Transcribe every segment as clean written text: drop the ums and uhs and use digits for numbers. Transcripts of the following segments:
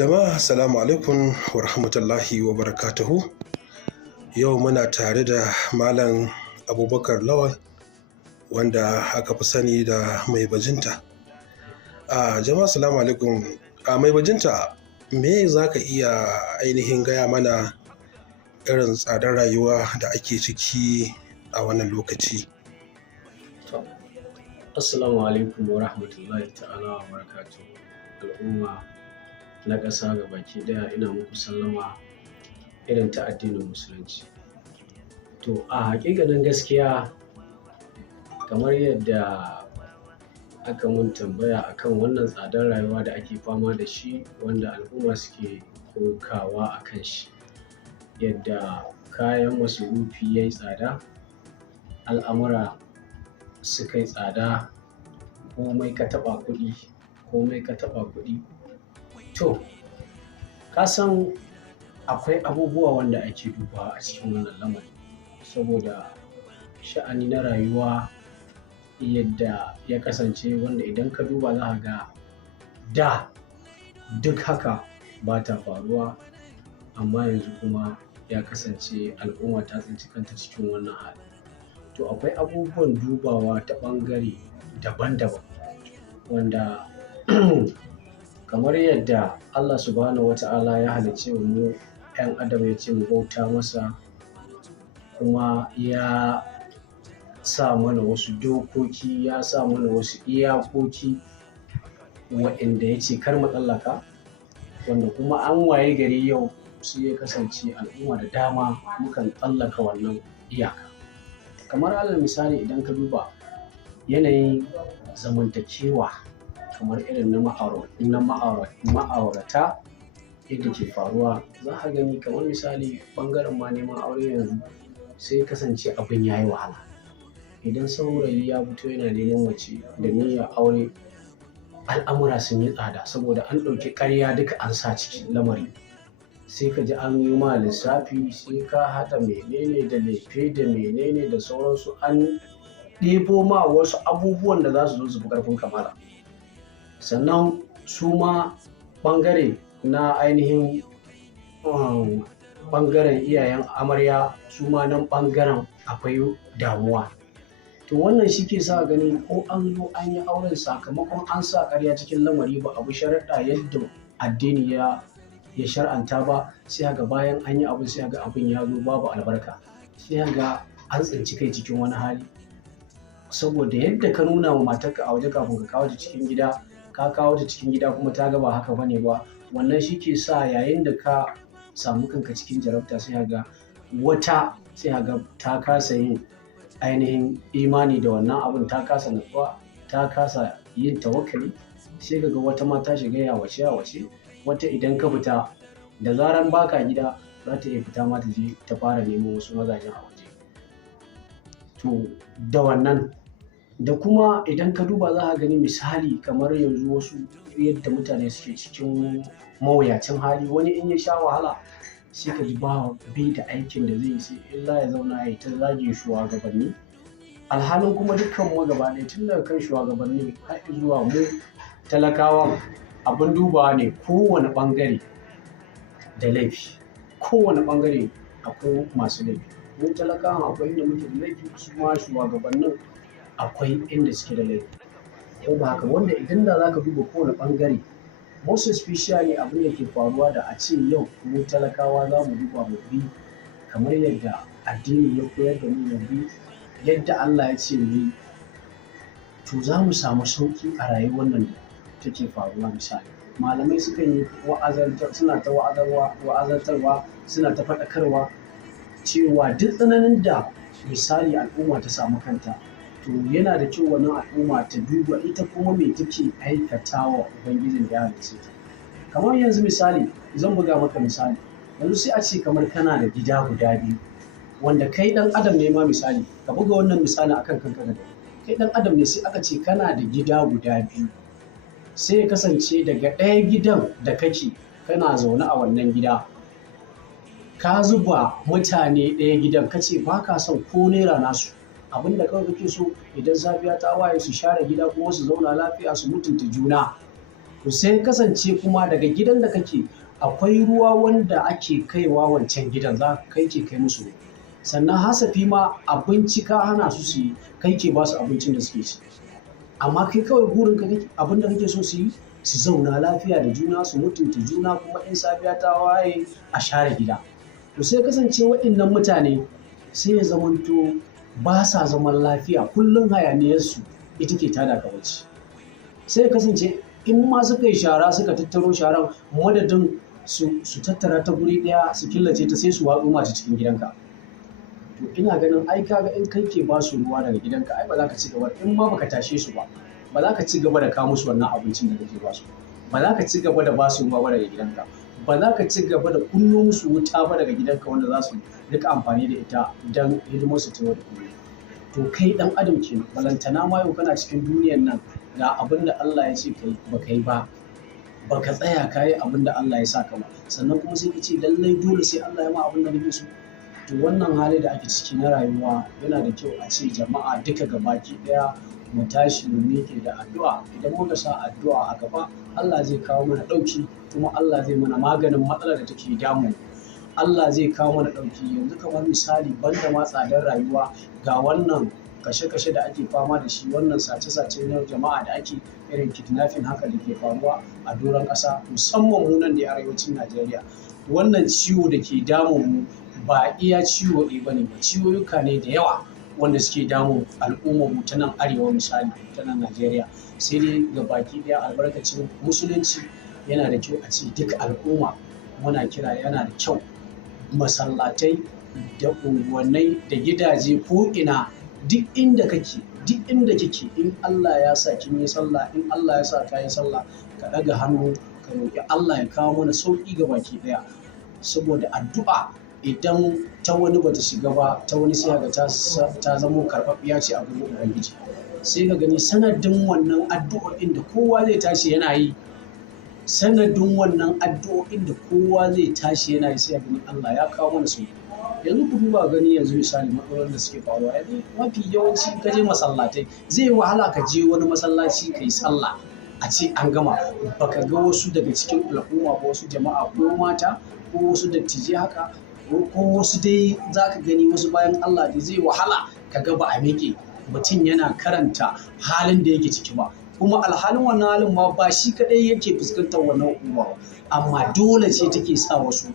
Jama'a assalamu alaikum wa rahmatullahi wa barakatuhu. Yau muna tare da Malam Abubakar Lawal wanda aka fi sani da mai bajinta. Jama'a assalamu alaikum. Mai bajinta, me za ka iya ainihin gaya mana irin tsadar rayuwa da ake ciki a wannan lokaci? Assalamu alaikum wa rahmatullahi ta'ala wa barakatuhu. Al'umma na ƙasa gabaki ɗaya ina muku sallama irin ta addinin musulunci. To a haƙiƙanin gaskiya, kamar yadda aka mun tambaya akan wannan tsadar rayuwa da ake fama da shi, wanda al'umma suke kokawa a kan shi, yadda kayan masarufi ya yi tsada, al'amura suka yi tsada, komai ka taɓa kuɗi. To, ka san akwai abubuwa wanda ake dubawa a cikin wannan lamari, saboda sha'ani na rayuwa yadda ya kasance, wanda idan ka duba za ka ga da duk haka ba ta faruwa, amma yanzu kuma ya kasance al'umma ta tsinci kanta cikin wannan hali. To akwai abubuwan dubawa ta ɓangare daban-daban, wanda kamar yadda Allah subhanahu wa ta'ala ya halicce mu 'yan adam, ya ce mu bauta masa, kuma ya sa mana wasu dokoki, ya sa mana wasu iyakoki waɗanda ya ce kar mu tsallaka, wanda kuma an waye gari yau sai ya kasance al'umma da dama mukan tsallaka wannan iyaka. Kamar alal misali, idan ka duba yanayin zamantakewa kamar irin na ma'aurata yadda ke faruwa, za ka gani kamar misali ɓangaren ma neman aure yanzu sai kasance abin ya yi wahala. Idan saurayi ya fito yana neman mace da niyyar aure, al'amura sun yi tsada saboda an ɗauki ƙarya duka an sa cikin lamari. Sai ka ji an yi ma lissafi, sai ka haɗa menene da lefe da menene da sauransu, an ɗebo ma wasu abubuwan da za su zo su fi ƙarfin kamala. Sannan su ma ɓangare na ainihin ɓangaren iyayen amarya, su ma nan ɓangaren akwai damuwa. To wannan shi ke sa gani ko an zo an yi auren, sakamakon an sa ƙarya cikin lamari, ba abu sharaɗa yadda addini ya shar'anta ba, sai ga bayan an yi abu sai ga abin ya zo babu albarka, sai ga an tsinci kai cikin wani hali, saboda yadda ka nuna wa matarka a waje kafin ka kawo ta cikin gida, ka kawo ta cikin gida kuma ta ga ba haka bane ba. Wannan shi ke sa yayin da ka samu kanka cikin jarabta, sai ga wata ta kasa yin ainihin imani da wannan abin, ta kasa natsuwa, ta kasa yin tawakkali, sai ga wata ma ta shiga yawace, wata idan ka fita da zaran baka gida za ta iya fita ma ta je ta fara neman wasu mazajen a waje. To da wannan, da kuma idan ka duba za ka gani misali kamar yanzu wasu yadda mutane suke cikin mawuyacin hali, wani in ya sha wahala sai ka ji bai da aikin da zai yi, sai illa ya zauna ya yi ta zagin shugabanni. Alhalin kuma dukkan mu gaba ɗaya, tun daga kan shugabanni har zuwa mu talakawa, abin dubawa ne kowane ɓangare da laifi. Kowane ɓangare akwai masu laifi. Mu talakawa akwai inda muke da laifi, su ma shugabannin akwai inda suke da laifi. Ko ba haka, wanda idan da za ka duba kowane ɓangare, most especially abin da ke faruwa, da a ce yau mu talakawa za mu duba mu bi kamar yadda addini ya koyar da mu bi, yadda Allah ya ce mu yi, to za mu samu sauƙi a rayuwar nan da take faruwa. Misali, malamai sukan yi suna ta wa'azantarwa, suna ta faɗakarwa cewa duk tsananin da misali al'umma ta samu kanta, to yana da kyau wannan al'umma ta duba ita kuma me take aikatawa ubangijin da ya halicce ta. Kamar yanzu misali, zan buga maka misali, yanzu sai a ce kamar kana da gida guda biyu, wanda kai ɗan adam ne ma, misali ka buga wannan misali akan kanka da kai ɗan adam ne, sai aka ce kana da gida guda biyu, sai ya kasance daga ɗaya gidan da kake kana zaune a wannan gida, ka zuba mutane ɗaya gidan, ka ce ba ka son ko naira nasu, abin da kawai kake so idan safiya ta waye su share gida kuma su zauna lafiya, su mutunta juna. to sai kasance kuma daga gidan da kake akwai ruwa wanda ake kaiwa wancan gidan za kai ke kai musu, sannan hasafi ma abinci ka hana su su yi, kai ke ba su abincin da suke ci, amma kai kawai burin ka abin da kake so su yi su zauna lafiya da juna, su mutunta juna, kuma in safiya ta waye a share gida. To sai kasance waɗannan mutane sai ya zamanto ba sa zaman lafiya, kullum hayaniyarsu ita ke tada ka bacci. Sai ya kasance in ma suka yi shara suka tattaro sharan, madadin su tattara ta guri ɗaya su killace ta, sai su watso mata cikin gidanka. To ina ganin ai kaga in kai ke ba su ruwa daga gidanka, ai ba za ka ci gaba, in ma baka tashe su ba, ba za ka ci gaba da kawo musu wannan abincin da kake ba su, ba za ka ci gaba da ba su ruwa ba daga gidanka, ba za ka ci gaba da kunno musu wuta ba daga gidanka wanda za su rika amfani da ita don hidimar su ta yau da kullum. To kai dan adam ke balantana ma yau kana cikin duniyar nan, ga abin da Allah ya ce kai ba kai ba, baka tsaya kayi abin da Allah ya sa ka ba, sannan kuma sai ka ce lallai dole sai Allah ya ma abin da kake so. To wannan hali da ake ciki na rayuwa yana da kyau a ce jama'a duka gabaki ɗaya mu tashi mu miƙe da addu'a. Idan muka sa addu'a a gaba, Allah zai kawo mana ɗauki, kuma Allah zai mana maganin matsalar da take damu. Allah zai kawo mana ɗauki. Yanzu kamar misali, banda ma tsadar rayuwa, ga wannan kashe-kashe da ake fama da shi, wannan sace-sace na jama'a da ake, irin kidnapping haka da ke faruwa a doron ƙasa, musamman mu nan da arewacin Najeriya. Wannan ciwo da ke damun mu ba iya ciwo ɗaya ba ne, ciwoyuka ne da yawa wanda suke damun al'ummar mu ta nan arewa, misali ta nan Najeriya. Sai dai ga baki ɗaya albarkacin musulunci yana da kyau a ce duka al'umma muna kira, yana da kyau masallatai da unguwannai da gidaje ko ina, duk inda kake in Allah ya sa kin yi sallah, in Allah ya sa ka yi sallah, ka ɗaga hannu ka roƙi Allah ya kawo mana sauƙi ga baki ɗaya. Saboda addu'a idan ta wani bata shiga ba, ta wani sai ga ta zamo karɓaɓɓiya ce a gurin Ubangiji. Sai ka gani sanadin wannan addu'o'in da kowa zai tashi yana yi, sai ka gani Allah ya kawo mana sauƙi. Yanzu ku duba gani, yanzu misali matsalolin da suke faruwa, yanzu mafi yawanci ka je masallatai, zai yi wahala ka je wani masallaci ka yi sallah a ce an gama baka ga wasu daga cikin al'umma ko wasu jama'a ko mata ko wasu dattijai haka, ko wasu dai za ka gani wasu bayan Allah da zai wahala ka ga ba a miƙe mutum yana karanta halin da yake ciki ba, kuma alhalin wannan halin ma ba shi kaɗai yake fuskantar wannan hukuma ba, amma dole ce take sa wasu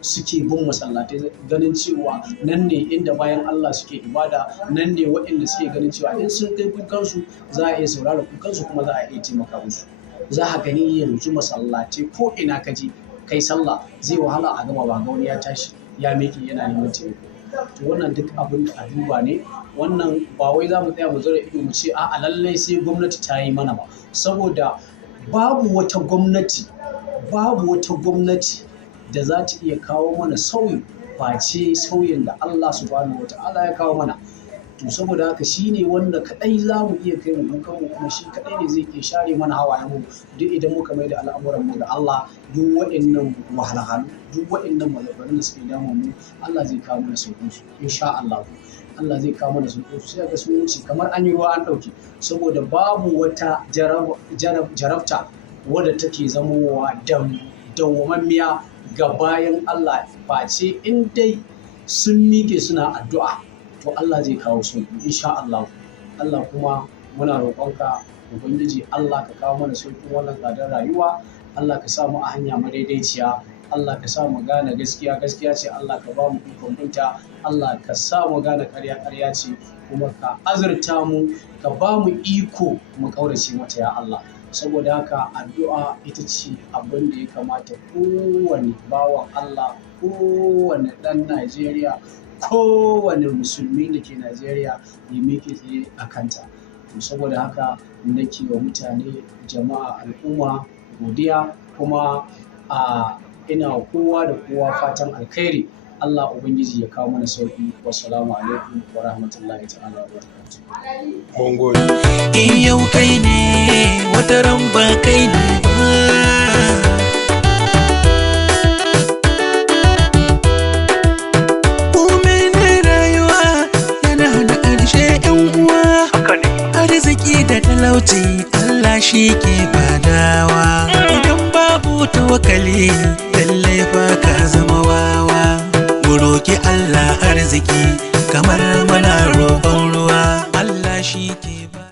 suke bin masallatai, ganin cewa nan ne inda bayan Allah suke ibada, nan ne waɗanda suke ganin cewa in sun kai kukansu za a iya saurara kukansu, kuma za a iya taimaka musu. Za a gani yanzu masallatai ko ina ka je kai sallah, zai wahala a gama ba ga wani ya tashi ya miƙe yana neman taimako. To wannan duk abin da a duba ne, wannan ba wai za mu tsaya mu zura ido mu ce a'a lallai sai gwamnati ta yi mana ba, saboda babu wata gwamnati da za ta iya kawo mana sauyi face sauyin da Allah subhanahu wata'ala ya kawo mana. To saboda haka shi ne wanda kaɗai za mu iya kai mu kukanmu, kuma shi kaɗai ne zai iya share mana hawayenmu duk idan muka mai da al'amuranmu ga Allah. Duk waɗannan wahalhalu, duk waɗannan matsalolin da suke damun mu, Allah zai kawo mana sauƙinsu insha Allah. Allah zai kawo mana sauƙinsu, sai ga sun wuce kamar an yi ruwa an ɗauke, saboda babu wata jarabta wadda take zamowa dawwamammiya ga bayan Allah face in dai sun miƙe suna addu'a, to Allah zai kawo sauƙi insha Allah. Allah kuma muna roƙonka Ubangiji, Allah ka kawo mana sauƙin wannan tsadar rayuwa, Allah ka sa mu a hanya madaidaiciya, Allah ka sa mu gane gaskiya ce, Allah ka ba mu ikon binta, Allah ka sa mu gane ƙarya ce, kuma ka azurta mu, ka ba mu iko mu ƙaurace mata ya Allah. Saboda haka addu'a ita ce abin da ya kamata kowane bawan Allah, kowane ɗan Najeriya, kowane musulmi da ke Najeriya ya miƙe tsaye a kanta. Saboda haka nake wa mutane, jama'a, al'umma godiya, kuma ina kowa da kowa fatan alkhairi. Allah Ubangiji ya kawo mana sauƙi. Wassalamu alaikum wa rahmatullahi ta'ala wa barakatuh. Mun gode. In yau kai ne, wata ran ba kai ne ba. Komai rayuwa yana da ƙarshe 'yan uwa. Arziki da talauci Allah shi ke badawa. tawakkali lallai fa ka zama wawa. Mu roki Allah arziki kamar muna roƙon ruwa, Allah shi ke